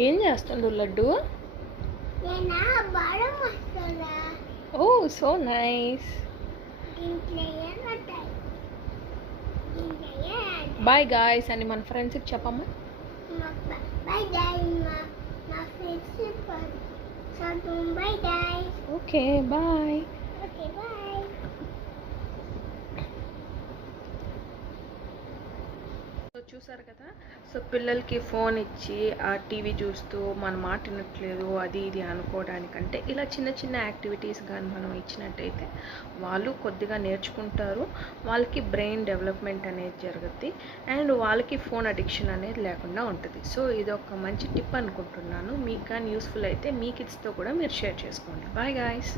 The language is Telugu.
ఏం చేస్తుండు లడ్డు? Oh so nice. Bye guys అని మన ఫ్రెండ్స్కి చెప్పమ్మా. Okay bye. చూసారు కదా. సో పిల్లలకి ఫోన్ ఇచ్చి ఆ టీవీ చూస్తూ మన మాట వినట్లేదు అది ఇది అనుకోవడానికంటే ఇలా చిన్న చిన్న యాక్టివిటీస్ కానీ మనం ఇచ్చినట్టయితే వాళ్ళు కొద్దిగా నేర్చుకుంటారు, వాళ్ళకి బ్రెయిన్ డెవలప్మెంట్ అనేది జరుగుద్ది అండ్ వాళ్ళకి ఫోన్ అడిక్షన్ అనేది లేకుండా ఉంటుంది. సో ఇది ఒక మంచి టిప్ అనుకుంటున్నాను. మీకు కానీ యూస్ఫుల్ అయితే మీ కిడ్స్తో కూడా మీరు షేర్ చేసుకోండి. Bye guys.